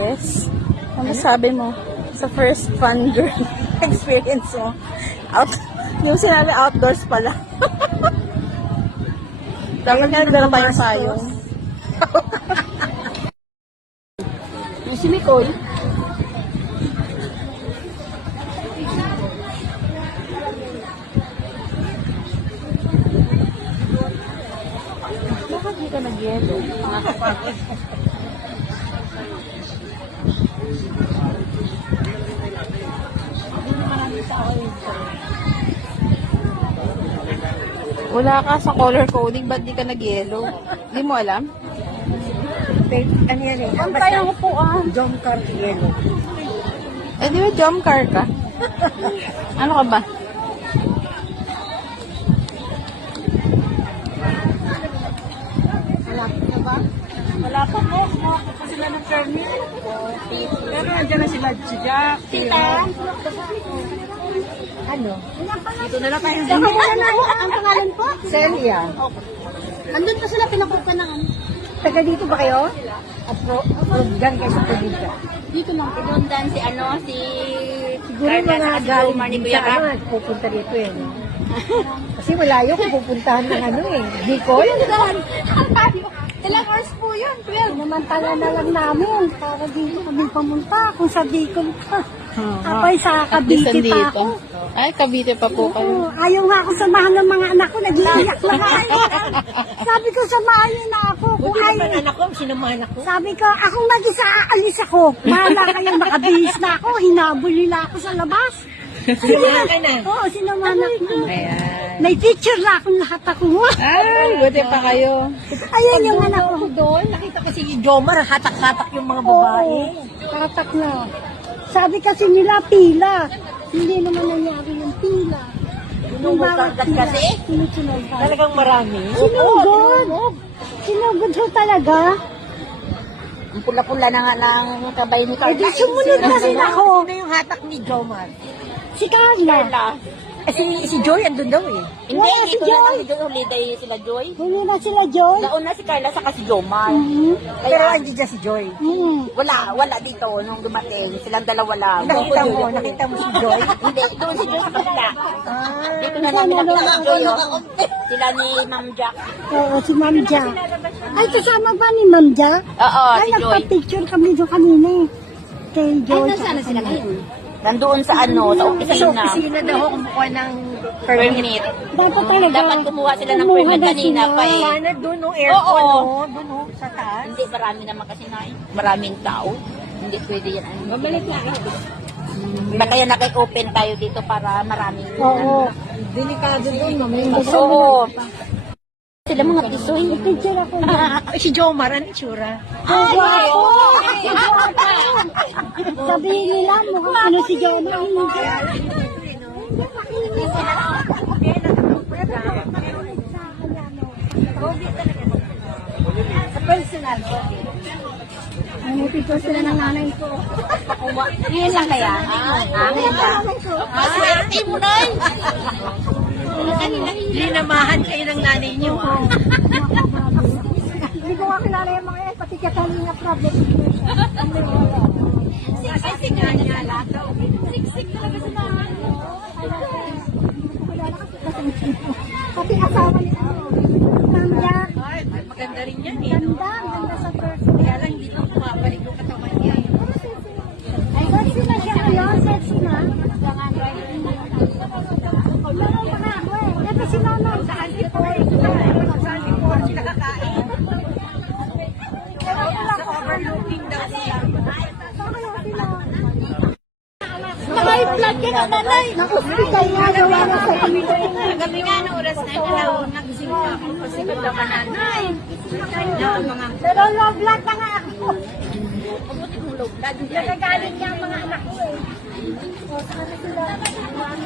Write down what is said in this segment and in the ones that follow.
Yes. Ano sabi mo sa first fun girl experience mo? Yung sinabi outdoors pala. Dapat nga nagdala pa yung sayong. Yung si Nicole. Bakit hindi ka nag-yelo? Nakakapagod. Wala ka sa color coding, ba't di ka nag-yelo? Di mo alam? Ano yan eh? Ang tayo ko po John Cartier. Eh, di ba jump car ka? Ano ka ba? Malapit na ba? Wala pa po. Kumakas pa sila ng permit. Pero nandiyan na sila. Jack. Tita? Ano? Dito na lang tayo. Ang pangalan po? Celia. Andun pa sila pinapunta ng ano? Taga dito ba kayo? Diyan kayo sa probinsya. Dito lang, doon dan si ano, si Siguro mga galing din sa ano, pupunta dito eh. No? Kasi malayo kung pupuntahan ng ano eh. Bicol? Ilang hours po yun? 12. Namantala na lang namin para dito kami pumunta kung sa Bicol ka. Ako'y sa Cavite pa ako. Ay, Cavite pa po kayo. Oo, ayaw nga ako samahan ng mga anak ko, nag-iiyak lang ako. Sabi ko, samahan niyo na ako. Kung Buti ay, naman anak ko, sinamahan ako. sabi ko, akong mag-isa aalis ako. Bahala kayo, nakabihis na ako, hinabol nila ako sa labas. Sinamahan ka na. Oo, sinamahan ako. Ayan. May picture na akong lahat ako. Ay, buti pa kayo. Ayan yung anak ko. Ako doon, nakita ko si Jomar, hatak-hatak yung mga babae. Oo, tatak na. Sabi kasi nila, pila. Hindi naman nangyari yung pila. Yung bawat pila, kasi? sinusunod ka. Talagang marami. Sinugod. Sinugod ho talaga. Ang pula-pula na nga ng kabay ni Eh di sumunod na sila ko. Sino yung hatak ni Jomar? Si Carla. Si Joy andun daw eh. Wala si Joy. Holiday sila Joy. Huli na sila, Joy. Nauna si Carla sa si Jomar. Mhm. Pero andun si Joy. Wala dito nung dumating. Silang dalawa lang. Nakita mo si Joy? Hindi, doon si Joy sa kabila. Dito na Saan namin na nakita doon? si Joy. Sila ni Ma'am Jack. Oo, si Ma'am Jack. Ay, kasama ba ni Ma'am Jack? Oo, Ay, si Joy. nagpa-picture kami doon kanina eh. Kay Joy. Nasaan sila ngayon? Nandoon sa ano, sa Sa opisina. opisina daw ako kumukuha ng Permit. Dapat talaga. Dapat kumuha sila ng kumuha permit na kanina sila. pa eh. Sana doon no aircon Oo. no, doon no, sa taas. Hindi, marami naman kasi na eh. Maraming tao. Hindi pwede yan. Babalik na ako. Kaya naki-open tayo dito para maraming. Oo. Delikado doon, mamaya. Oo. Sila mga pisoy. Picture ako. Ay, si Jomar, ano itsura? Ay, guwapo! Sabihin nila, mukhang ano si Jonah. Sa personal. Ano picture sila ng nanay ko. Ngayon lang kaya? Ngayon lang. Swerte mo na eh. Linamahan kayo ng nanay niyo. Hindi ko nga kilala yung mga yan, pati Catalina problem. Siksik nga niya lahat. Siksik talaga sa nanay. Pati asawa ni Ma'am Jack. Ay, maganda rin yan eh. Ganda, ganda sa person. Kaya lang, hindi ko pumapalik yung katawan niya eh. Ay, sexy na siya ngayon, sexy na. Ito si Mama. Saan si Poy? Saan si Poy? Sila kakain. Sa overlooking daw siya. May vlog ka na, nanay. Nakuspitay nga, gawa na sa kami. Gabi nga ng oras na yun, nagising pa ako kasi ganda ka nanay. Pero low blood na nga ako. Mabuti kong low blood. Nagagaling niya ang mga anak ko eh.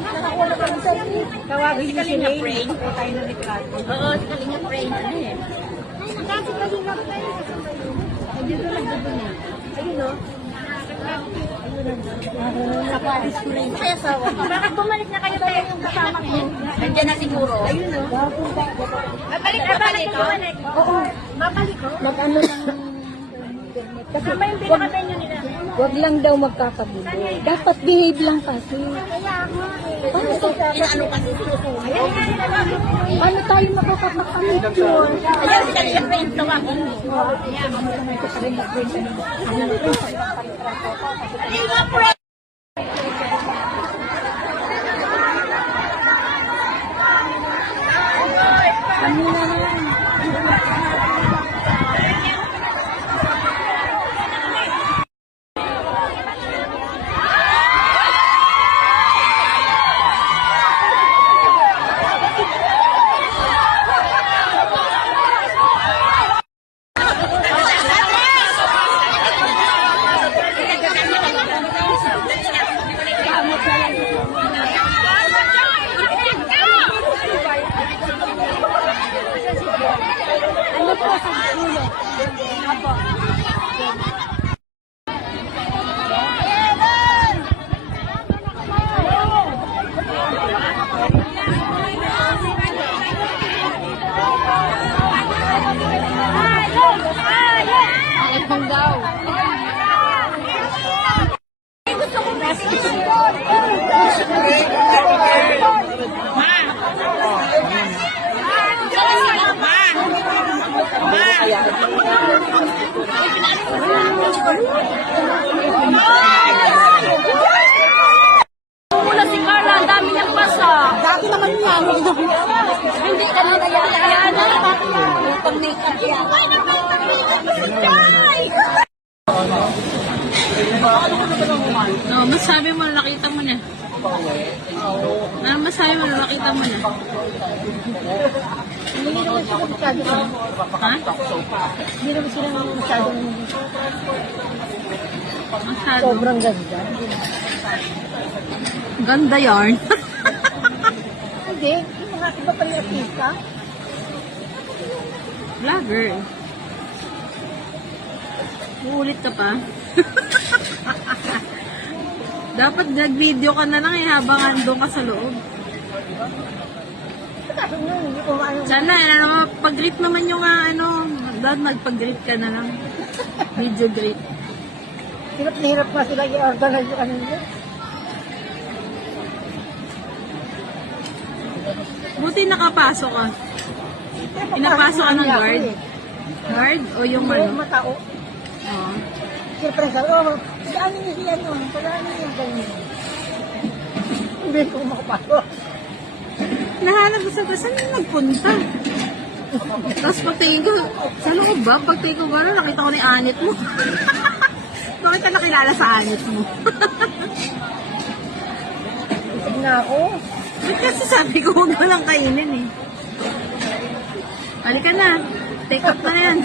Nakawala kami sa Tawagin si Kalinga Brain. Tayo na ni Plato. Oo, si Kalinga Brain. Ano eh? Kasi Kalinga Brain. Dito nagdudun eh. Ayun o. Nakalis ko na yun. Kaya sawa. Bakit bumalik na kayo tayo yung kasama ko? Nandiyan na siguro. Ayun o. Babalik ko. Oo. Babalik ko. Mag-ano lang. Kasama yung pinaka-venue nila. Huwag lang daw magkakagulo. Dapat behave lang kasi. Inaano kasi sinusunod. Paano tayo makakapag-picture? Ayan, si kanina friend tawagin mo. Kanina friend. Mula si Carla, ang dami niyang pasa. Dati naman yan. Hindi ka na yan. Pag-makeup yan. No, masabi mo, nakita mo na. Ano masabi mo, nakita mo na? Hindi naman sila masyado. Ha? Hindi naman sila masyado. Masyado. Sobrang ganda. Ganda yarn. Hindi. Yung mga iba pa yung artista. Vlogger. Uulit ka pa. Dapat nag-video ka na lang habang andun ka sa loob. Kaso nyo, hindi ko maano. Sana, pag-greet naman yung dapat magpag-greet ka na lang. Video greet. Hirap na hirap nga sila i-organize yung kanila. Buti nakapasok ka. Pinapasok ka ng guard? Guard o yung Yung ano? matao. Oo. Siyempre sabi, si ano niya siya no? Pag ano niya ganyan. Hindi ko makapasok. Nahanap ko saan yung nagpunta? Tapos pagtingin ko, sa loob ba? Pagtingin ko gano'n, nakita ko na yung anit mo. Bakit ka nakilala sa anit mo? Isig na ako. Ba't kasi sabi ko, huwag mo lang kainin eh. Halika na. Take up na yan.